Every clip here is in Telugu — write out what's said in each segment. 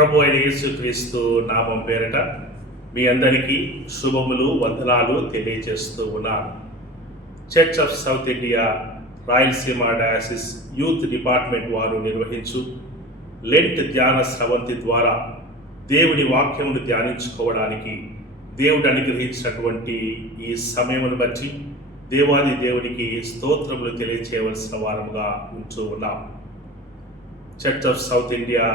ప్రభు అయిన యేసుక్రీస్తు నామం పేరట మీ అందరికీ శుభములు వందనాలు తెలియజేస్తూ ఉన్నాను. Church of South India Rayalaseema diocese youth department వారు నిర్వహించు లెంట్ ధ్యాన స్రవంతి ద్వారా దేవుని వాక్యమును ధ్యానించుకోవడానికి దేవుడు అనుగ్రహించినటువంటి ఈ సమయమును బట్టి దేవాది దేవునికి స్తోత్రములు తెలియచేయవలసిన వారముగా ఉంటూ ఉన్నాం. Church of South India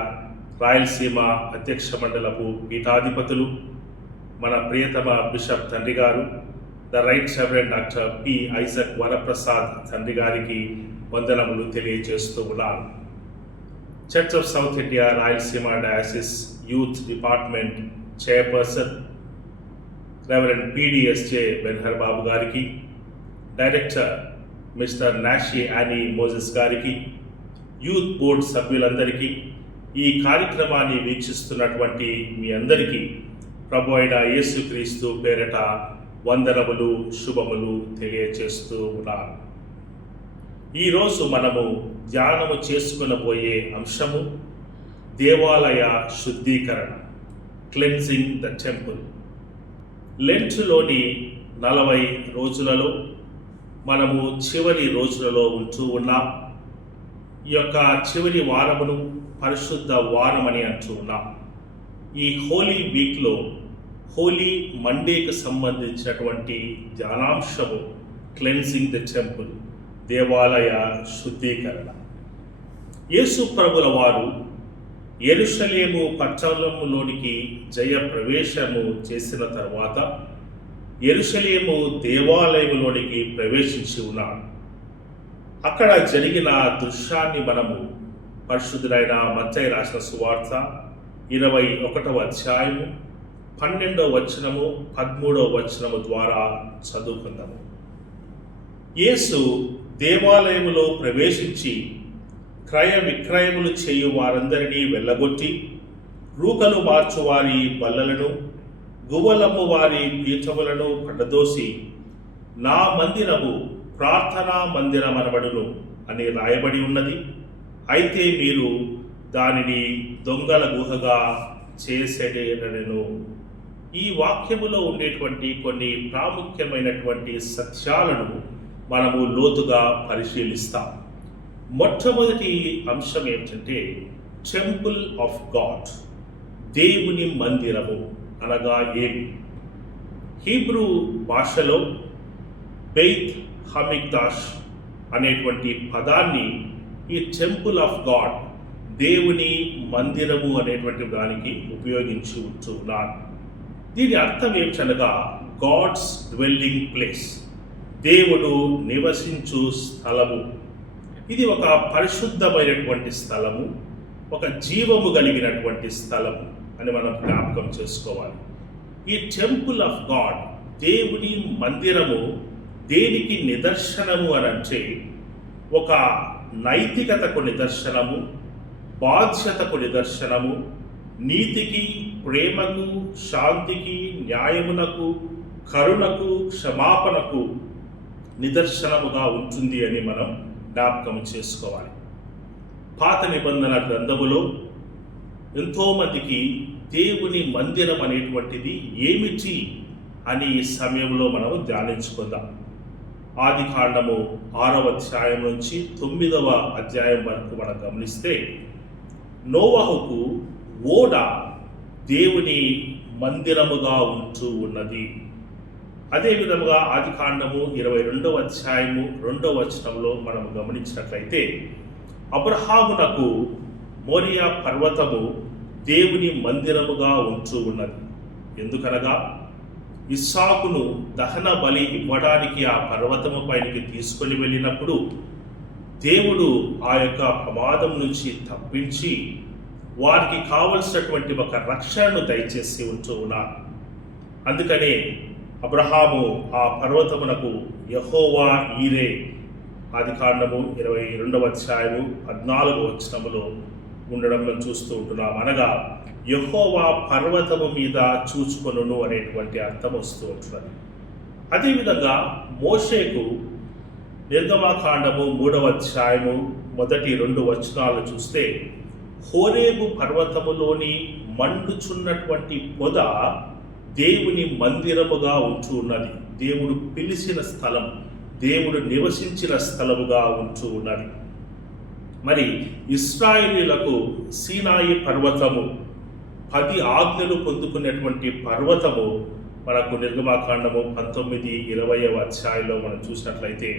Rayalaseema అధ్యక్ష మండలపు పీఠాధిపతులు మన ప్రియతమ బిషప్ తండ్రి గారు the right reverend doctor P Isaac Varaprasad తండ్రి గారికి వందనములు తెలియజేస్తూ ఉన్నాను. Church of South India Rayalaseema diocese youth department chairperson reverend PDSJ Benhur Babu గారికి, director mister Nashi Annie Moses గారికి, యూత్ బోర్డ్ సభ్యులందరికీ, ఈ కార్యక్రమాన్ని వీక్షిస్తున్నటువంటి మీ అందరికీ ప్రభు అయిన యేసుక్రీస్తు పేరట వందనములు శుభములు తెలియచేస్తూ ఉన్నాను. ఈరోజు మనము ధ్యానము చేసుకునబోయే అంశము దేవాలయ శుద్ధీకరణ, క్లెన్జింగ్ ద టెంపుల్. లెంట్లోని 40 రోజులలో మనము చివరి రోజులలో ఉంటూ ఉన్నాం. ఈ యొక్క చివరి వారమును పరిశుద్ధ వారం అని అంటూ ఉన్నాం. ఈ హోలీ వీక్లో హోలీ మండేకి సంబంధించినటువంటి ధ్యానాంశము క్లెన్సింగ్ ద టెంపుల్, దేవాలయ శుద్ధీకరణ. యేసు ప్రభుల వారు యెరూషలేము పట్టణంలోనికి జయ ప్రవేశము చేసిన తర్వాత యెరూషలేము దేవాలయంలోనికి ప్రవేశించి ఉన్నాడు. అక్కడ జరిగిన దృశ్యాన్ని మనము పరిశుద్ధుడైన మత్తయి రాసిన సువార్త 21వ అధ్యాయము 12వ వచనము 13వ వచనము ద్వారా చదువుకుందాము. యేసు దేవాలయములో ప్రవేశించి క్రయ విక్రయములు చేయు వారందరినీ వెళ్ళగొట్టి రూకలు మార్చువారి బల్లలను గువ్వలమ్ము వారి పీఠములను పడదోసి నా మందిరము ప్రార్థనా మందిరమనబడును అని రాయబడి ఉన్నది, అయితే మీరు దానిని దొంగల గుహగా చేసేటను. ఈ వాక్యములో ఉండేటువంటి కొన్ని ప్రాముఖ్యమైనటువంటి సత్యాలను మనము లోతుగా పరిశీలిస్తాం. మొట్టమొదటి అంశం ఏమిటంటే టెంపుల్ ఆఫ్ గాడ్, దేవుని మందిరము అనగా ఏమి? హీబ్రూ భాషలో బెయిత్ హమిగ్దాష్ అనేటువంటి పదాన్ని ఈ టెంపుల్ ఆఫ్ గాడ్, దేవుని మందిరము అనేటువంటి దానికి ఉపయోగించి ఉంటున్నారు. దీని అర్థం ఏమిటనగా గాడ్స్ డ్వెల్లింగ్ ప్లేస్, దేవుడు నివసించు స్థలము. ఇది ఒక పరిశుద్ధమైనటువంటి స్థలము, ఒక జీవము కలిగినటువంటి స్థలము అని మనం జ్ఞాపకం చేసుకోవాలి. ఈ టెంపుల్ ఆఫ్ గాడ్, దేవుని మందిరము దేనికి నిదర్శనము అని అంటే ఒక నైతికతకు నిదర్శనము, బాధ్యతకు నిదర్శనము, నీతికి, ప్రేమకు, శాంతికి, న్యాయమునకు, కరుణకు, క్షమాపణకు నిదర్శనముగా ఉంటుంది అని మనం జ్ఞాపకం చేసుకోవాలి. పాత నిబంధన గ్రంథములో ఎంతోమందికి దేవుని మందిరం అనేటువంటిది ఏమిటి అని ఈ సమయంలో మనము ధ్యానించుకుందాం. ఆది కాండము 6వ అధ్యాయం నుంచి 9వ అధ్యాయం వరకు మనం గమనిస్తే నోవహుకు ఓడ దేవుని మందిరముగా ఉంటూ ఉన్నది. అదేవిధముగా ఆది కాండము 22వ అధ్యాయము 2వ వచనంలో మనం గమనించినట్లయితే అబ్రహామునకు మోరియా పర్వతము దేవుని మందిరముగా ఉంటూ ఉన్నది. ఎందుకనగా ఇస్సాకును దహన బలి ఇవ్వడానికి ఆ పర్వతము పైనకి తీసుకొని వెళ్ళినప్పుడు దేవుడు ఆ యొక్క ప్రమాదం నుంచి తప్పించి వారికి కావలసినటువంటి ఒక రక్షణను దయచేసి ఉంటూ ఉన్నారు. అందుకనే అబ్రహాము ఆ పర్వతమునకు యెహోవా ఈరే, ఆది కాండము 22వ అధ్యాయము 14వ వచనములో ఉండడం చూస్తూ ఉంటున్నాం. అనగా యెహోవా పర్వతము మీద చూచుకొనును అనేటువంటి అర్థం వస్తూ ఉంటున్నది. అదేవిధంగా మోషేకు నిర్గమాకాండము 3వ అధ్యాయము 1-2 వచనాలు చూస్తే హోరేబు పర్వతములోని మండుచున్నటువంటి పొద దేవుని మందిరముగా ఉంటూ ఉన్నది. దేవుడు పిలిచిన స్థలం, దేవుడు నివసించిన స్థలముగా ఉంటూ ఉన్నది. మరి ఇశ్రాయేలీయులకు సీనాయి పర్వతము 10 ఆజ్ఞలు పొందుకునేటువంటి పర్వతము మనకు నిర్గమాకాండము 19-20 అధ్యాయంలో మనం చూసినట్లయితే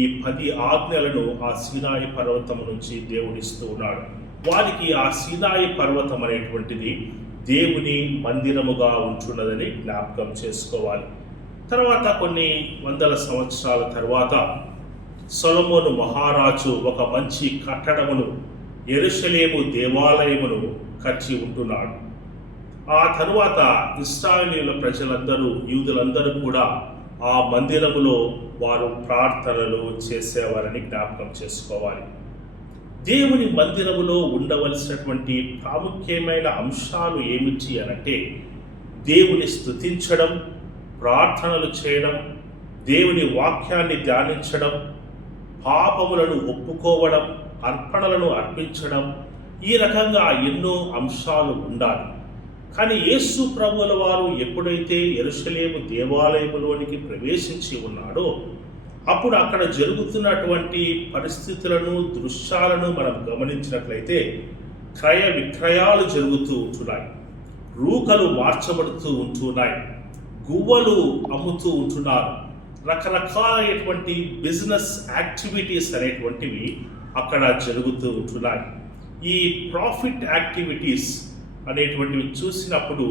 ఈ 10 ఆజ్ఞలను ఆ సీనాయి పర్వతము నుంచి దేవుడిస్తూ ఉన్నాడు. వారికి ఆ సీనాయి పర్వతం అనేటువంటిది దేవుని మందిరముగా ఉంటున్నదని జ్ఞాపకం చేసుకోవాలి. తర్వాత కొన్ని వందల సంవత్సరాల తర్వాత సొలొమోను మహారాజు ఒక మంచి కట్టడమును, యెరూషలేము దేవాలయమును కట్టి ఉంటున్నాడు. ఆ తరువాత ఇశ్రాయేలీయుల ప్రజలందరూ, యూదులందరూ కూడా ఆ మందిరములో వారు ప్రార్థనలు చేసేవారని జ్ఞాపకం చేసుకోవాలి. దేవుని మందిరములో ఉండవలసినటువంటి ప్రాముఖ్యమైన అంశాలు ఏమిటి అనంటే దేవుని స్తుతించడం, ప్రార్థనలు చేయడం, దేవుని వాక్యాన్ని ధ్యానించడం, పాపములను ఒప్పుకోవడం, అర్పణలను అర్పించడం, ఈ రకంగా ఎన్నో అంశాలు ఉండాలి. కానీ యేసు ప్రభువుల వారు ఎప్పుడైతే యెరూషలేము దేవాలయములోనికి ప్రవేశించి ఉన్నాడో అప్పుడు అక్కడ జరుగుతున్నటువంటి పరిస్థితులను, దృశ్యాలను మనం గమనించినట్లయితే క్రయ విక్రయాలు జరుగుతూ ఉంటున్నాయి, రూకలు మార్చబడుతూ ఉంటున్నాయి, గువ్వలు అమ్ముతూ ఉంటున్నారు, రకరకాలైనటువంటి బిజినెస్ యాక్టివిటీస్ అనేటువంటివి అక్కడ జరుగుతూ ఉంటున్నాయి. ఈ ప్రాఫిట్ యాక్టివిటీస్ అనేటువంటివి చూసినప్పుడు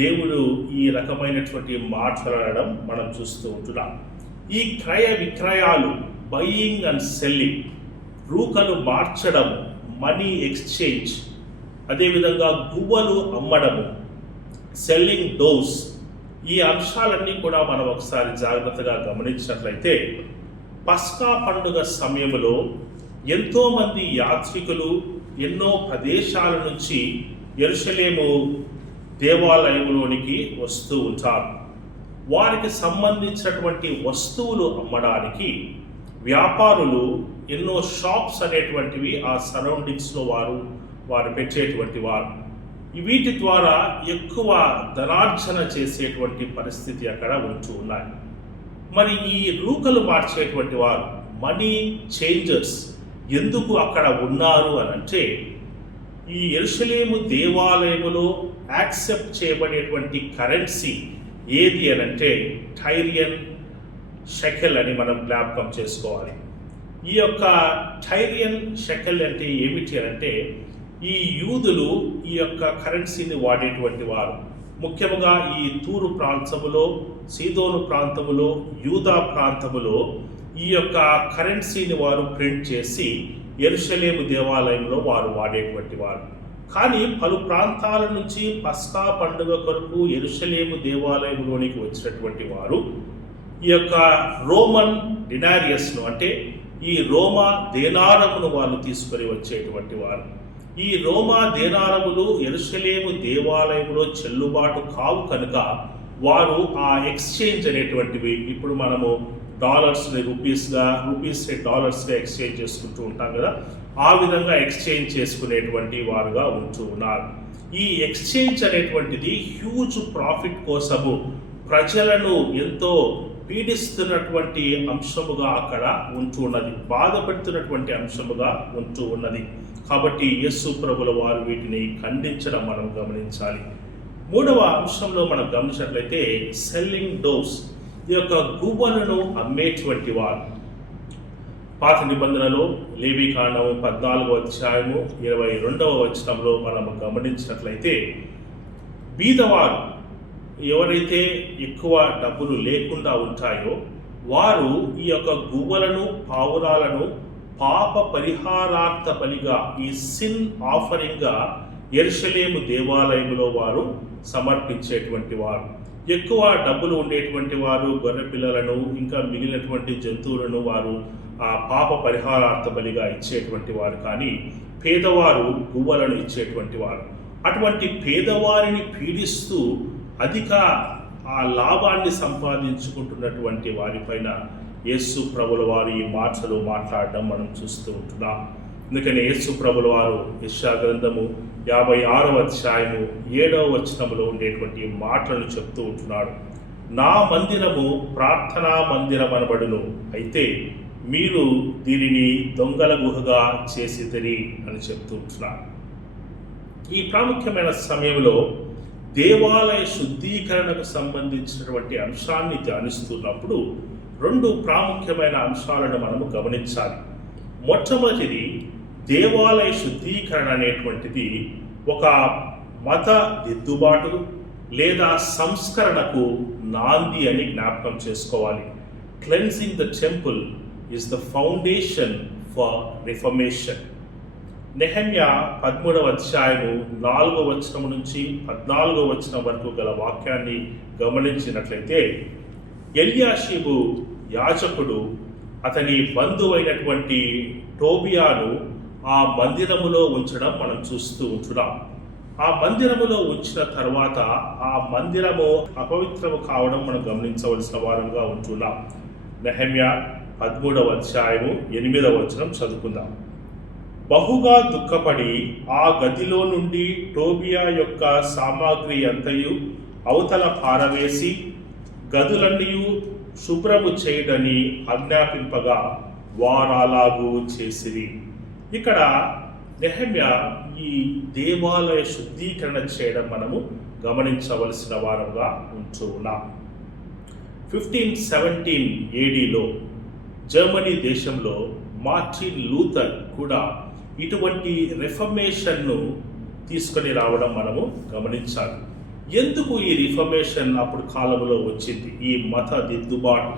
దేవుడు ఈ రకమైనటువంటి మాట్లాడడం మనం చూస్తూ ఉంటున్నాం. ఈ క్రయ విక్రయాలు, బయింగ్ అండ్ సెల్లింగ్, రూకలు మార్చడం, మనీ ఎక్స్చేంజ్, అదేవిధంగా గువ్వలు అమ్మడము, సెల్లింగ్ డోస్, ఈ అంశాలన్నీ కూడా మనం ఒకసారి జాగ్రత్తగా గమనించినట్లయితే పస్కా పండుగ సమయంలో ఎంతోమంది యాత్రికులు ఎన్నో ప్రదేశాల నుంచి యెరూషలేము దేవాలయంలోనికి వస్తూ ఉంటారు. వారికి సంబంధించినటువంటి వస్తువులు అమ్మడానికి వ్యాపారులు ఎన్నో షాప్స్ అనేటువంటివి ఆ సరౌండింగ్స్లో వారు పెట్టేటువంటి వారు. వీటి ద్వారా ఎక్కువ ధనార్జన చేసేటువంటి పరిస్థితి అక్కడ ఉంటూ ఉన్నాయి. మరి ఈ రూకలు మార్చేటువంటి వారు, మనీ చేంజర్స్ ఎందుకు అక్కడ ఉన్నారు అనంటే ఈ యెరూషలేము దేవాలయములో యాక్సెప్ట్ చేయబడేటువంటి కరెన్సీ ఏది అనంటే టైరియన్ షెకెల్ అని మనం జ్ఞాపకం చేసుకోవాలి. ఈ యొక్క టైరియన్ షెకెల్ అంటే ఏమిటి అంటే ఈ యూదులు ఈ యొక్క కరెన్సీని వాడేటువంటి వారు. ముఖ్యంగా ఈ తూరు ప్రాంతములో, సీదోను ప్రాంతములో, యూదా ప్రాంతములో ఈ యొక్క కరెన్సీని వారు ప్రింట్ చేసి యెరూషలేము దేవాలయంలో వారు వాడేటువంటి వారు. కానీ పలు ప్రాంతాల నుంచి పస్కా పండుగ కొరకు యెరూషలేము దేవాలయంలోనికి వచ్చినటువంటి వారు ఈ యొక్క రోమన్ డినారియస్ను అంటే ఈ రోమా దేనారమును వాళ్ళు తీసుకొని వచ్చేటువంటి వారు. ఈ రోమా దేనారములు యెరూషలేము దేవాలయంలో చెల్లుబాటు కావు కనుక వారు ఆ ఎక్స్చేంజ్ అనేటువంటివి, ఇప్పుడు మనము డాలర్స్ని రూపీస్ని డాలర్స్గా ఎక్స్చేంజ్ చేసుకుంటూ ఉంటాం కదా, ఆ విధంగా ఎక్స్చేంజ్ చేసుకునేటువంటి వారుగా ఉంటూ ఉన్నారు. ఈ ఎక్స్చేంజ్ అనేటువంటిది హ్యూజ్ ప్రాఫిట్ కోసము ప్రజలను ఎంతో పీడిస్తున్నటువంటి అంశముగా అక్కడ ఉంటూ ఉన్నది, బాధపెడుతున్నటువంటి అంశముగా ఉంటూ ఉన్నది. కాబట్టి యేసు ప్రభుల వారు వీటిని ఖండించడం మనం గమనించాలి. మూడవ అంశంలో మనం గమనించినట్లయితే సెల్లింగ్ డోస్, ఈ యొక్క గువ్వలను అమ్మేటువంటి వారు. పాత నిబంధనలో లేవీకాండము 14వ అధ్యాయము 22వ వచనంలో మనం గమనించినట్లయితే బీదవారు ఎవరైతే ఎక్కువ డబ్బులు లేకుండా ఉంటాయో వారు ఈ యొక్క గువ్వలను, పావురాలను పాప పరిహారార్థ బలిగా, ఈ సిన్ ఆఫరింగ్గా యెరూషలేము దేవాలయంలో వారు సమర్పించేటువంటి వారు. ఎక్కువ డబ్బులు ఉండేటువంటి వారు గొర్రె పిల్లలను ఇంకా మిగిలినటువంటి జంతువులను వారు ఆ పాప పరిహారార్థ బలిగా ఇచ్చేటువంటి వారు. కానీ పేదవారు గువ్వలను ఇచ్చేటువంటి వారు. అటువంటి పేదవారిని పీడిస్తూ అధిక ఆ లాభాన్ని సంపాదించుకుంటున్నటువంటి వారిపైన యేసు ప్రభుల వారు ఈ మాటలు మాట్లాడడం మనం చూస్తూ ఉంటున్నాం. అందుకని యేసు ప్రభుల వారు యెషయా గ్రంథము 56వ అధ్యాయము 7వ వచనములో ఉండేటువంటి మాటలను చెప్తూ ఉంటున్నాడు. నా మందిరము ప్రార్థనా మందిరం అనబడును, అయితే మీరు దీనిని దొంగల గుహగా చేసిదిరి అని చెప్తూ ఉంటున్నారు. ఈ ప్రాముఖ్యమైన సమయంలో దేవాలయ శుద్ధీకరణకు సంబంధించినటువంటి అంశాన్ని ధ్యానిస్తున్నప్పుడు 2 ప్రాముఖ్యమైన అంశాలను మనము గమనించాలి. మొట్టమొదటిది, దేవాలయ శుద్ధీకరణ అనేటువంటిది ఒక మత దిద్దుబాటు లేదా సంస్కరణకు నాంది అని జ్ఞాపకం చేసుకోవాలి. Cleansing the temple is the foundation for reformation. Nehemiah 13వ అధ్యాయము 4వ వచనం నుంచి 14వ వచనం వరకు గల వాక్యాన్ని గమనించినట్లయితే, ఎల్యాషీబు యాజకుడు అతని బంధువైనటువంటి టోబియాను ఆ మందిరములో ఉంచడం మనం చూస్తూ ఉంటున్నాం. ఆ మందిరములో ఉంచిన తర్వాత ఆ మందిరము అపవిత్రము కావడం మనం గమనించవలసిన వారంగా ఉంటున్నాం. నెహెమ్యా 13వ అధ్యాయము 8వ వచనం చదువుకుందాం. బహుగా దుఃఖపడి ఆ గదిలో నుండి టోబియా యొక్క సామాగ్రి అంతయు అవతల పారవేసి గదులన్నీ శుభ్రము చేయడని ఆజ్ఞాపింపగా వారాలాగు చేసిరి. ఇక్కడ నెహెమ్యా ఈ దేవాలయ శుద్ధీకరణ చేయడం మనము గమనించవలసిన వారంగా ఉంటూ ఉన్నాం. 1517 ADలో జర్మనీ దేశంలో మార్టిన్ లూథర్ కూడా ఇటువంటి రిఫర్మేషన్ను తీసుకొని రావడం మనము గమనించాలి. ఎందుకు ఈ రిఫర్మేషన్ అప్పుడు కాలంలో వచ్చింది, ఈ మత దిద్దుబాటు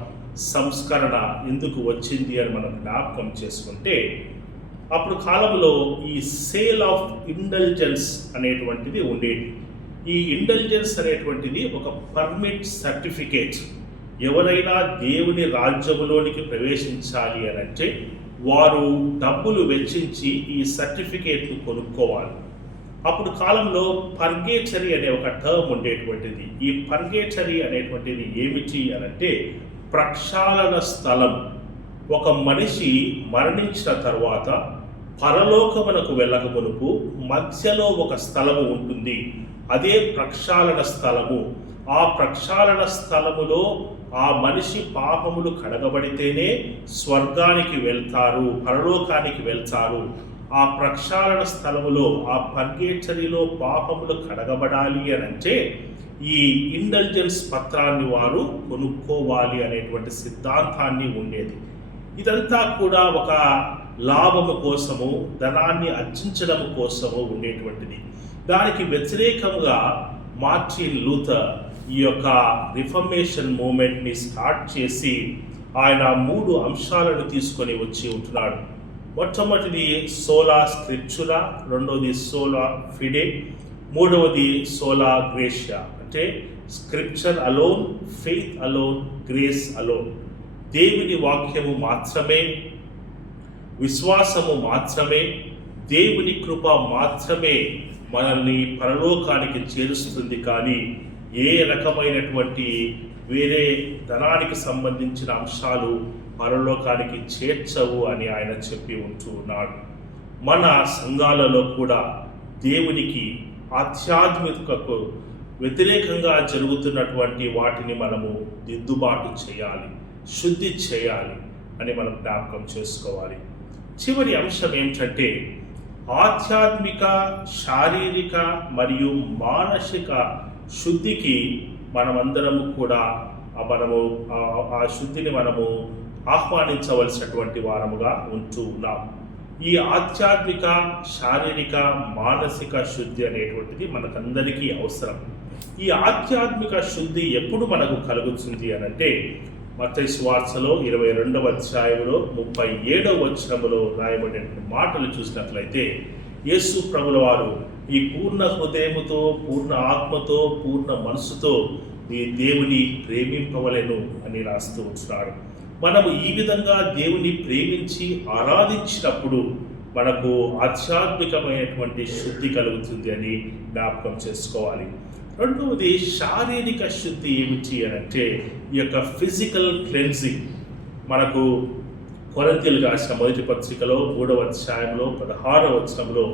సంస్కరణ ఎందుకు వచ్చింది అని మనం జ్ఞాపకం చేసుకుంటే, అప్పుడు కాలంలో ఈ సేల్ ఆఫ్ ఇంటెలిజెన్స్ అనేటువంటిది ఉండేది. ఈ ఇంటెలిజెన్స్ అనేటువంటిది ఒక పర్మిట్ సర్టిఫికేట్. ఎవరైనా దేవుని రాజ్యములోనికి ప్రవేశించాలి అని అంటే వారు డబ్బులు వెచ్చించి ఈ సర్టిఫికేట్ను కొనుక్కోవాలి. అప్పుడు కాలంలో పర్గేటరీ అనే ఒక టర్మ్ ఉండేటువంటిది. ఈ పర్గేటరీ అనేటువంటిది ఏమిటి అనంటే ప్రక్షాళన స్థలం. ఒక మనిషి మరణించిన తర్వాత పరలోకమునకు వెళ్ళక మునుపు మధ్యలో ఒక స్థలము ఉంటుంది, అదే ప్రక్షాళన స్థలము. ఆ ప్రక్షాళన స్థలములో ఆ మనిషి పాపములు కడగబడితేనే స్వర్గానికి వెళ్తారు, పరలోకానికి వెళ్తారు. ఆ ప్రక్షాళన స్థలములో, ఆ పర్గేటరీలో పాపములు కడగబడాలి అని అంటే ఈ ఇంటెలిజెన్స్ పత్రాన్ని వారు కొనుక్కోవాలి అనేటువంటి సిద్ధాంతాన్ని ఉండేది. ఇదంతా కూడా ఒక లాభము కోసము, ధనాన్ని అర్జించడం కోసము ఉండేటువంటిది. దానికి వ్యతిరేకంగా మార్టిన్ లూథర్ ఈ యొక్క రిఫర్మేషన్ మూమెంట్ని స్టార్ట్ చేసి ఆయన 3 అంశాలను తీసుకొని వచ్చి ఉంటున్నాడు. మొట్టమొదటిది సోలా స్క్రిప్చురా, రెండవది సోలా ఫిడే, మూడవది సోలా గ్రేషియా. అంటే scripture alone, faith alone, grace alone. దేవుని వాక్యము మాత్రమే, విశ్వాసము మాత్రమే, దేవుని కృప మాత్రమే మనల్ని పరలోకానికి చేరుస్తుంది. కానీ ఏ రకమైనటువంటి వేరే ధనానికి సంబంధించిన అంశాలు పరలోకానికి చేర్చవు అని ఆయన చెప్పి ఉంటూ ఉన్నాడు. మన సంఘాలలో కూడా దేవునికి, ఆధ్యాత్మికకు వ్యతిరేకంగా జరుగుతున్నటువంటి వాటిని మనము దిద్దుబాటు చేయాలి, శుద్ధి చేయాలి అని మనం జ్ఞాపకం చేసుకోవాలి. చివరి అంశం ఏంటంటే ఆధ్యాత్మిక, శారీరక మరియు మానసిక శుద్ధికి మనమందరము కూడా ఆ శుద్ధిని మనము ఆహ్వానించవలసినటువంటి వారముగా ఉంటూ ఉన్నాం. ఈ ఆధ్యాత్మిక, శారీరక, మానసిక శుద్ధి అనేటువంటిది మనకందరికీ అవసరం. ఈ ఆధ్యాత్మిక శుద్ధి ఎప్పుడు మనకు కలుగుతుంది అనంటే మత్తయి సువార్తలో 22వ అధ్యాయంలో 37వ వచనములో రాయబడిన మాటలు చూసినట్లయితే యేసు ప్రభుల వారు ఈ పూర్ణ హృదయముతో, పూర్ణ ఆత్మతో, పూర్ణ మనసుతో ఈ దేవుని ప్రేమింపవలెను అని రాస్తూ ఉంటున్నాడు. మనము ఈ విధంగా దేవుని ప్రేమించి ఆరాధించినప్పుడు మనకు ఆధ్యాత్మికమైనటువంటి శుద్ధి కలుగుతుంది అని జ్ఞాపకం చేసుకోవాలి. రెండవది శారీరక శుద్ధి ఏమిటి అని అంటే ఈ యొక్క ఫిజికల్ క్లెన్జింగ్. మనకు కొరింథీయులకు రాసిన మొదటి పత్రికలో 3వ అధ్యాయంలో 16వ వచనంలో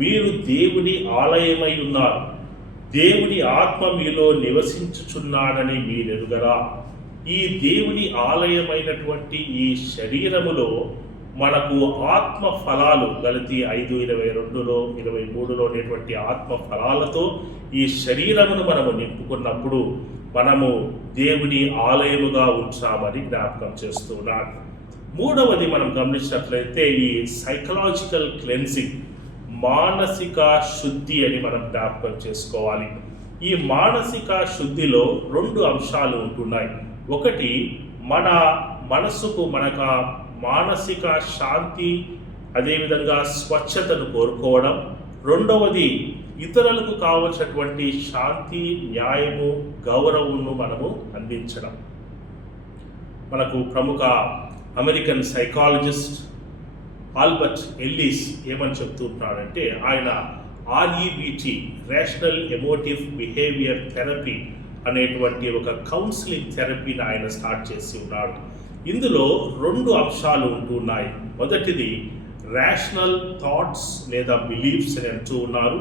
మీరు దేవుని ఆలయమై ఉన్నారు, దేవుని ఆత్మ మీలో నివసించుచున్నాడని మీరెరుగరా. ఈ దేవుని ఆలయమైనటువంటి ఈ శరీరములో మనకు ఆత్మ ఫలాలు గలతీ 5:22లో 23లో అనేటువంటి ఆత్మ ఫలాలతో ఈ శరీరమును మనము నింపుకున్నప్పుడు మనము దేవుని ఆలయముగా ఉంచామని జ్ఞాపకం చేస్తున్నాడు. మూడవది మనం గమనించినట్లయితే ఈ సైకలాజికల్ క్లెన్సింగ్, మానసిక శుద్ధి అని మనం జ్ఞాపకం చేసుకోవాలి. ఈ మానసిక శుద్ధిలో 2 అంశాలు ఉంటున్నాయి. ఒకటి, మన మనసుకు మనకు మానసిక శాంతి, అదేవిధంగా స్వచ్ఛతను కోరుకోవడం. రెండవది, ఇతరులకు కావలసినటువంటి శాంతి, న్యాయము, గౌరవమును మనము అందించడం. మనకు ప్రముఖ అమెరికన్ సైకాలజిస్ట్ ఆల్బర్ట్ ఎల్లిస్ ఏమని చెప్తున్నాడంటే, ఆయన REBT, rational emotive behaviour therapy అనేటువంటి ఒక కౌన్సిలింగ్ థెరపీని ఆయన స్టార్ట్ చేసి ఉన్నాడు. ఇందులో 2 అంశాలు ఉంటున్నాయి. మొదటిది రేషనల్ థాట్స్ లేదా బిలీఫ్స్ అని అంటూ ఉన్నారు.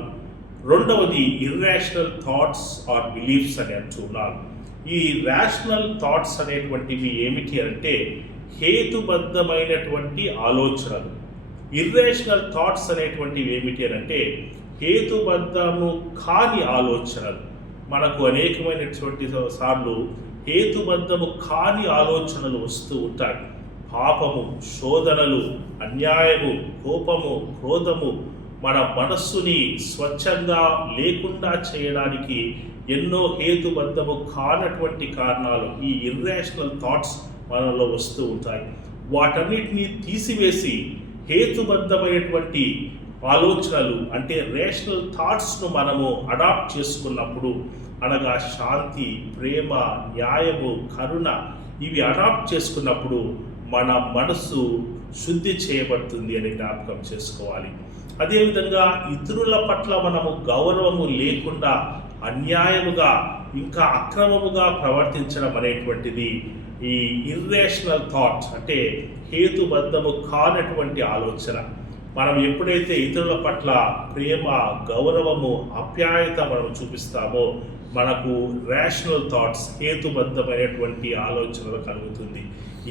రెండవది ఇర్రేషనల్ థాట్స్ ఆర్ బిలీఫ్స్ అని అంటూ ఉన్నారు. ఈ రేషనల్ థాట్స్ అనేటువంటివి ఏమిటి అంటే హేతుబద్ధమైనటువంటి ఆలోచనలు. ఇర్రేషనల్ థాట్స్ అనేటువంటివి ఏమిటి అంటే హేతుబద్ధము కాని ఆలోచనలు. మనకు అనేకమైనటువంటి సార్లు హేతుబద్ధము కాని ఆలోచనలు వస్తూ ఉంటాయి. పాపము, శోధనలు, అన్యాయము, కోపము, క్రోధము మన మనస్సుని స్వచ్ఛంగా లేకుండా చేయడానికి ఎన్నో హేతుబద్ధము కానటువంటి కారణాలు, ఈ ఇర్రేషనల్ థాట్స్ మనలో వస్తూ ఉంటాయి. వాటన్నిటిని తీసివేసి హేతుబద్ధమైనటువంటి ఆలోచనలు అంటే రేషనల్ థాట్స్ను మనము అడాప్ట్ చేసుకున్నప్పుడు, అనగా శాంతి, ప్రేమ, న్యాయము, కరుణ, ఇవి అడాప్ట్ చేసుకున్నప్పుడు మన మనసు శుద్ధి చేయబడుతుంది అని జ్ఞాపకం చేసుకోవాలి. అదేవిధంగా ఇతరుల పట్ల మనము గౌరవము లేకుండా అన్యాయముగా ఇంకా అక్రమముగా ప్రవర్తించడం అనేటువంటిది ఈ ఇర్రేషనల్ థాట్ అంటే హేతుబద్ధము కానటువంటి ఆలోచన. మనం ఎప్పుడైతే ఇతరుల పట్ల ప్రేమ, గౌరవము, ఆప్యాయత మనం చూపిస్తామో మనకు రేషనల్ థాట్స్, హేతుబద్ధమైనటువంటి ఆలోచనలు కలుగుతుంది.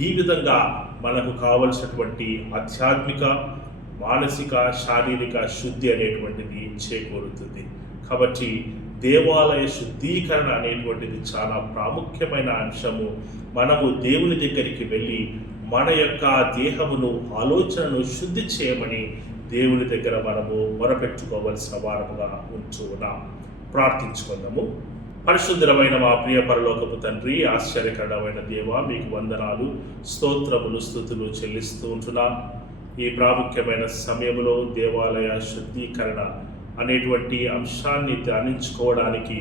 ఈ విధంగా మనకు కావలసినటువంటి ఆధ్యాత్మిక, మానసిక, శారీరక శుద్ధి అనేటువంటిది చేకూరుతుంది. కాబట్టి దేవాలయ శుద్ధీకరణ అనేటువంటిది చాలా ప్రాముఖ్యమైన అంశము. మనము దేవుని దగ్గరికి వెళ్ళి మన యొక్క దేహమును, ఆలోచనను శుద్ధి చేయమని దేవుని దగ్గర మనము మొరపెట్టుకోవలసిన వారముగా ఉంచున్నాం. ప్రార్థించుకుందాము. పరిశుద్ధమైన మా ప్రియ పరలోకపు తండ్రి, ఆశ్చర్యకరమైన దేవ, మీకు వందనాలు, స్తోత్రములు, స్తుతులు చెల్లిస్తూ ఉంటున్నా. ఈ ప్రాముఖ్యమైన సమయంలో దేవాలయ శుద్ధీకరణ అనేటువంటి అంశాన్ని ధ్యానించుకోవడానికి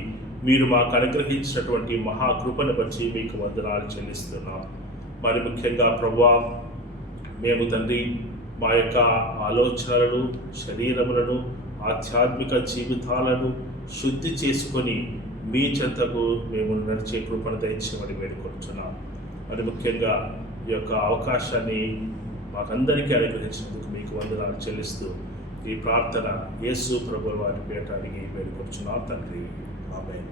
మీరు మాకు అనుగ్రహించినటువంటి మహాకృపను బట్టి మీకు వందనాలు చెల్లిస్తున్నాం. మరి ముఖ్యంగా ప్రభువా, మేము తండ్రి మా యొక్క ఆలోచనలను, శరీరములను, ఆధ్యాత్మిక జీవితాలను శుద్ధి చేసుకొని మీ చెంతకు మేము నడిచే కృపను దయచేయమని వేడుకుంటున్నాం. మరి ముఖ్యంగా ఈ యొక్క అవకాశాన్ని మాకందరికీ అనుగ్రహించినందుకు మీకు వందనాలు చెల్లిస్తూ ఈ ప్రార్థన యేసు ప్రభువు వారి పేట అడిగి వేడుకుంటున్నాం తండ్రి. ఆమేన్.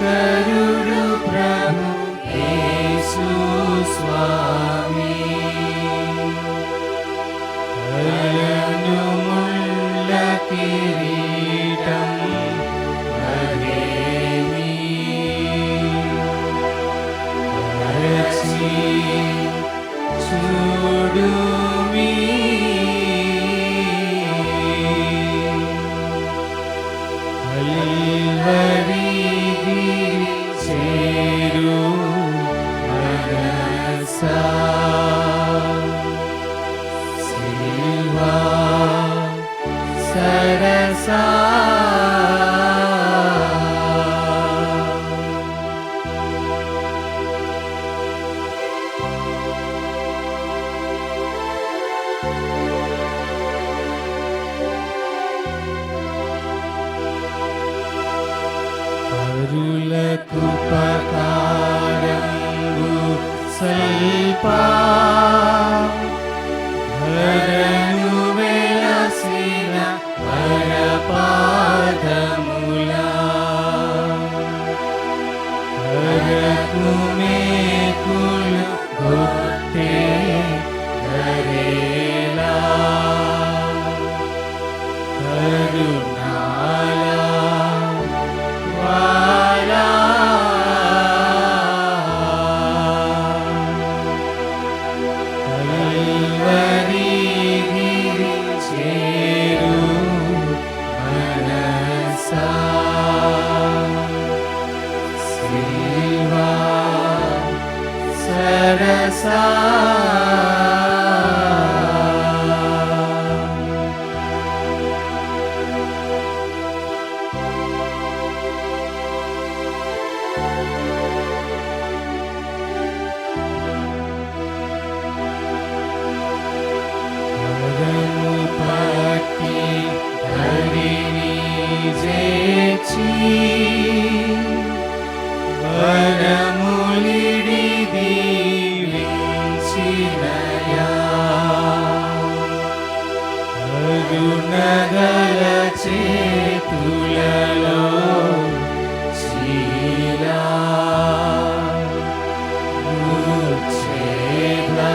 కరుడు ప్రభు యేసు స్వామి. అలను ముళ్ళ కిరీటం మరేమి మరచి చూడుమి. కల్వరి గిరి చేరు మనసా సిల్వా సరసా. పరులకు పకారంబు సల్పా ధరను వెలసిన పరపాదములా. హరకు మేకులు గొట్టె ధరేలా కరుణాల వాలా. కల్వరి గిరి చేరు మనసా సిల్వా సరసా. పదము పట్టి ధరిని జేచి వరములిడి దీవించినయా. అరుణగల చేతులలో చీలా ముచ్చేలా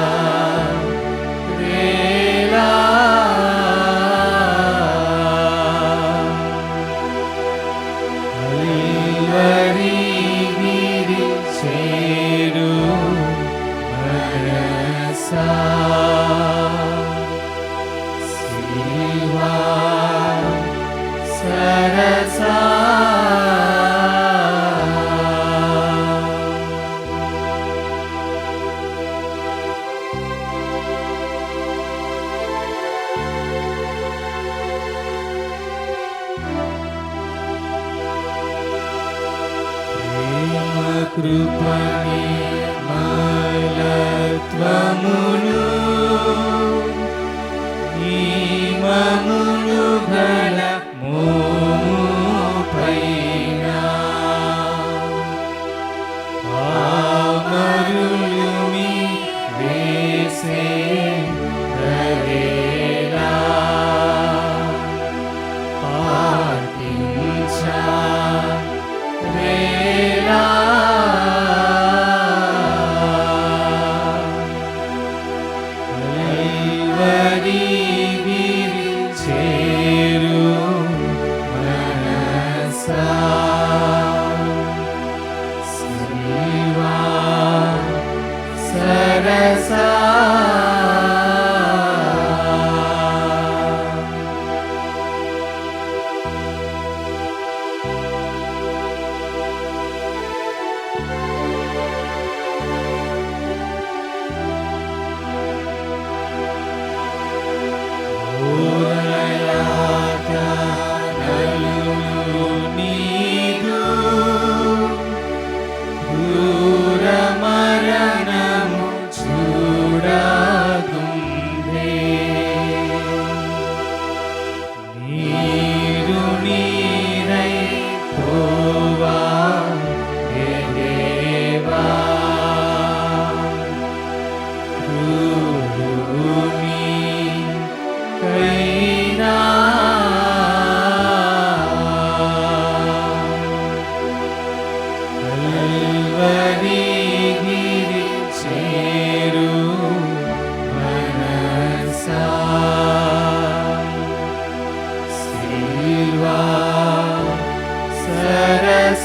రేలా. కల్వరి గిరి చేరు మనసా సిల్వా సరసా. ప్రేమ కృపని మలత్వములు నియమములు గల మోముపైన పామరులు మీ వేసే ధరేలా పాటించా రేలా. కల్వరి గిరి చేరు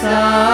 సా